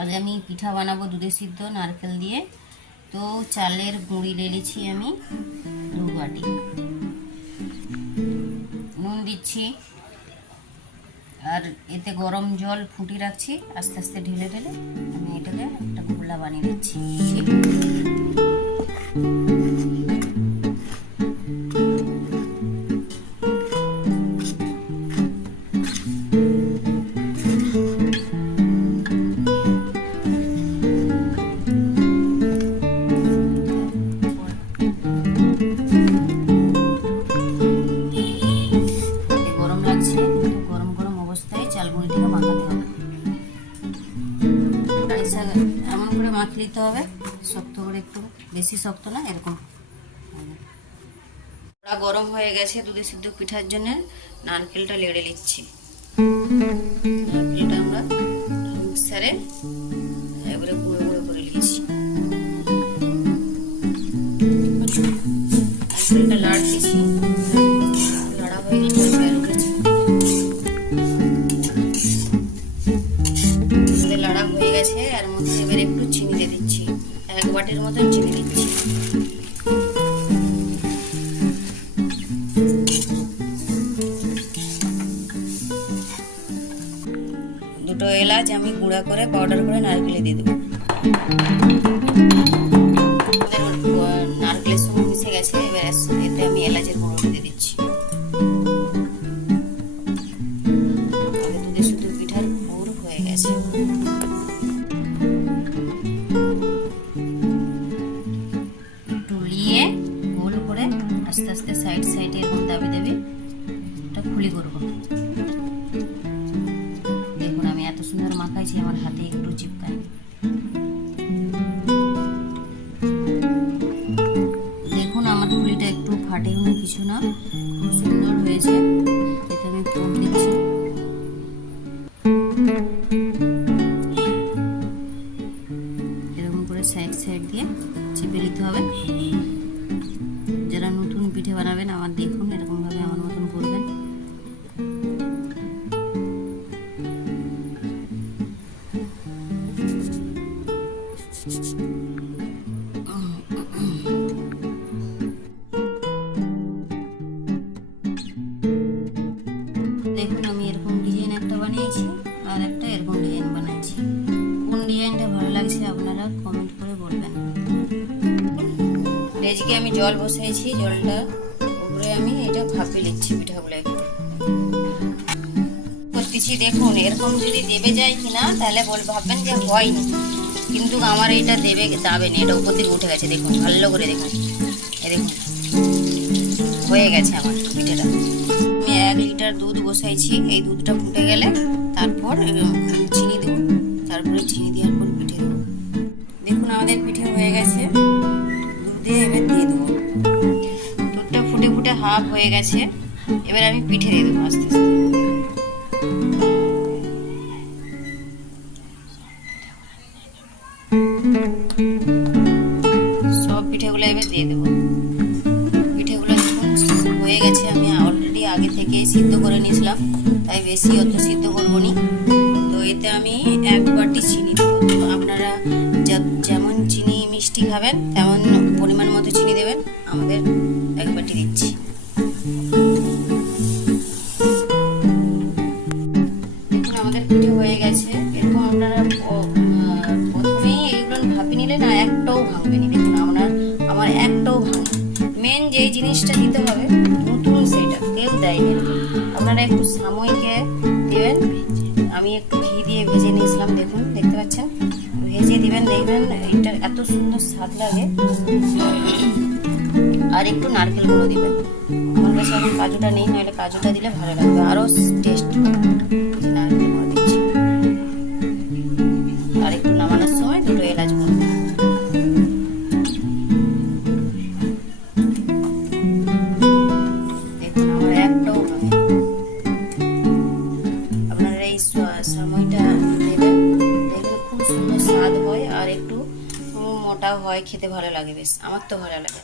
আজ আমি পিঠা বানাবো দুধে সিদ্ধ নারকেল দিয়ে। তো চালের গুঁড়ি লেছি আমি 2 বাটি, নুন দিচ্ছি, আর এতে গরম জল ফুটিয়ে রাখছি। আস্তে আস্তে ঢেলে ঢেলে আমি এটাকে একটা গোলা বানিয়ে দিচ্ছি। এমন করে মাখিয়ে নিতে হবে, শক্ত করে, একটু বেশি শক্ত না, এরকম। গরম হয়ে গেছে দুধে সিদ্ধ পিঠার জন্য। নারকেলটা লেড়ে নিচ্ছি। নারকেলটা আমরা মিক্সারে এবারে গুঁড়ো গুঁড়ো করে নিয়েছি। নারকেলটা লাড়তেছি, লাড়া হয়ে গেছে, লাড়া হয়ে গেছে। আর মধ্যে এবার একটু চিনি দিয়ে দিচ্ছি, 1 বাটির মতন চিনি দিচ্ছি। দুটো এলাচ আমি গুঁড়া করে পাউডার করে নারকেলে দিয়ে দেবো। নারকেলের সঙ্গে মিশে গেছে, এবার এতে আমি এলাচের গুঁড়ো দিয়ে দিচ্ছি। দুধে সিদ্ধ পিঠার পুর হয়ে গেছে। টুলিয়ে গোল করে আস্তে আস্তে সাইড সাইডে এরকম দাবি দাবি এটা খুলি করব। দেখুন আমি এত সুন্দর মাখাইছি, আমার হাতে একটু চিপকায়। দেখুন আমার খুলিটা একটু ফাটেও না, কিছু না, খুব সুন্দর হয়েছে। এতে আমি পুর দিচ্ছি। এরকম করে সাইড সাইড দিয়ে চেপে নিতে হবে। যারা নতুন পিঠে বানাবেন আমার দেখুন এরকম ভাবে আমার মতন করবেন। দেখুন আমি এরকম ডিজাইন একটা বানিয়েছি, আর একটা এরকম ডিজাইন বানিয়েছি। কোন ডিজাইনটা ভালো লাগছে আপনারা কমেন্ট করে বলবেন। রেজকে আমি জল বসাইছি, জলটা উপরে আমি এটা ভাপে নিচ্ছি পিঠাগুলো একটু করতেছি। দেখুন এরকম যদি দেবে যায় কিনা তাহলে ভাববেন যে হয়নি, কিন্তু আমার এইটা দেবে যাবে না, এটা উপর থেকে উঠে গেছে। দেখুন ভালো করে দেখুন, দেখুন হয়ে গেছে আমার পিঠাটা। আমি 1 লিটার দুধ বসাইছি, এই দুধটা ফুটে গেলে তারপর চিনি দেবো, তারপরে চিনি দেওয়ার পর পিঠে দেবো। দেখুন আমাদের পিঠে হয়ে গেছে, দুধে এবার দিয়ে দেবো। দুধটা ফুটে ফুটে হাফ হয়ে গেছে, এবার আমি পিঠে দিয়ে দেবো আস্তে আস্তে। সব পিঠেগুলো এবার দিয়ে দেবো। পিঠেগুলো দেখুন হয়ে গেছে, আমি অলরেডি আগে থেকে সিদ্ধ করে নিয়েছিলাম, তাই বেশি অত সিদ্ধ করবো নি। তো এতে আমি 1 বাটি চিনি দেবো। আপনারা যেমন চিনি মিষ্টি খাবেন তেমন পরিমাণ মতো চিনি দেবেন। আমাদের 1 বাটি দিচ্ছি। দেখুন আমাদের পিঠে হয়ে গেছে। এরকম আপনারা প্রথমেই এইগুলো ভাপে নিলে না একটাও ভাঙবে না। দেখুন আমার একটাও ভাঙবে। মেন যেই জিনিসটা দিতে হবে নতুন, সেটা কেউ দেয়নি। আপনারা একটু সাময়িকে দেবেন। আমি একটু ঘি দিয়ে ভেজে নিয়েছিলাম, দেখুন দেখতে পাচ্ছেন, ভেজে দিবেন, দেখবেন এটা এত সুন্দর স্বাদ লাগে। আর একটু নারকেল গুঁড়ো দিবেন। আমার কাছে এখন কাজুটা নেই, নাহলে কাজুটা দিলে ভালো লাগবে, আরও টেস্ট। নারকেল গুঁড়ো দিচ্ছি, আর একটু নামানোর সময় 2 এলাচ গুঁড়ো। দেখুন আমার একটাও ভাঙে। আপনারা এই সময়টা দেবেন, দেখবেন খুব সুন্দর স্বাদ হয়, আর একটু মোটা হয়, খেতে ভালো লাগে। বেশ আমার তো ভালো লাগে।